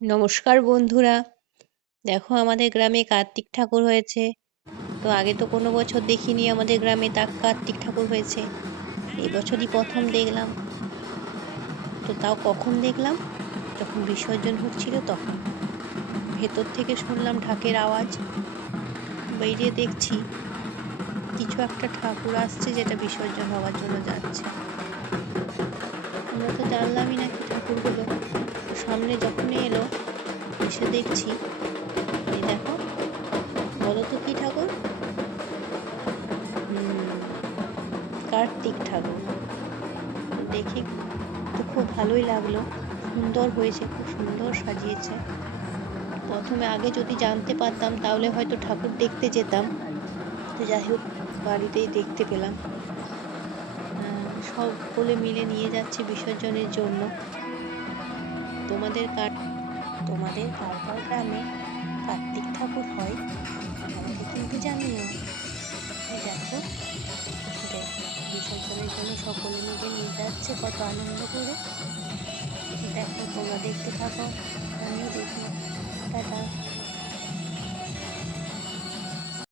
নমস্কার বন্ধুরা, দেখো আমাদের গ্রামে কার্তিক ঠাকুর হয়েছে। তো আগে তো কোনো বছর দেখিনি আমাদের গ্রামে কার্তিক ঠাকুর হয়েছে। এবছরই প্রথম দেখলাম। তো তাও কখন দেখলাম? যখন বিসর্জন হচ্ছিল তখন। ভেতর থেকে শুনলাম ঢাকের আওয়াজ, বাইরে দেখছি কিছু একটা ঠাকুর আসছে যেটা বিসর্জন হওয়ার জন্য যাচ্ছে। আমরা তো জানলামই না কি ঠাকুরগুলো। সামনে যখনই এলো এসে দেখছি, এই দেখো, বলো তো কি ঠাকুর? কার্তিক ঠাকুর। দেখে তো খুব ভালোই লাগলো, সুন্দর হয়েছে, খুব সুন্দর সাজিয়েছে। প্রথমে আগে যদি জানতে পারতাম তাহলে হয়তো ঠাকুর দেখতে যেতাম। তো যাই হোক, বাড়িতেই দেখতে পেলাম। সকলে মিলে নিয়ে যাচ্ছে বিসর্জনের জন্য। তোমাদের কার তোমাদের কার কার গ্রামে কার্তিক ঠাকুর হয় আমাকে কিন্তু জানিও। এই দেখো, বিসর্জনের জন্য সকলে মিলে নিয়ে যাচ্ছে, কত আনন্দ করে। দেখো, তোমরা দেখতে থাকো, আমিও দেখি। টাটা।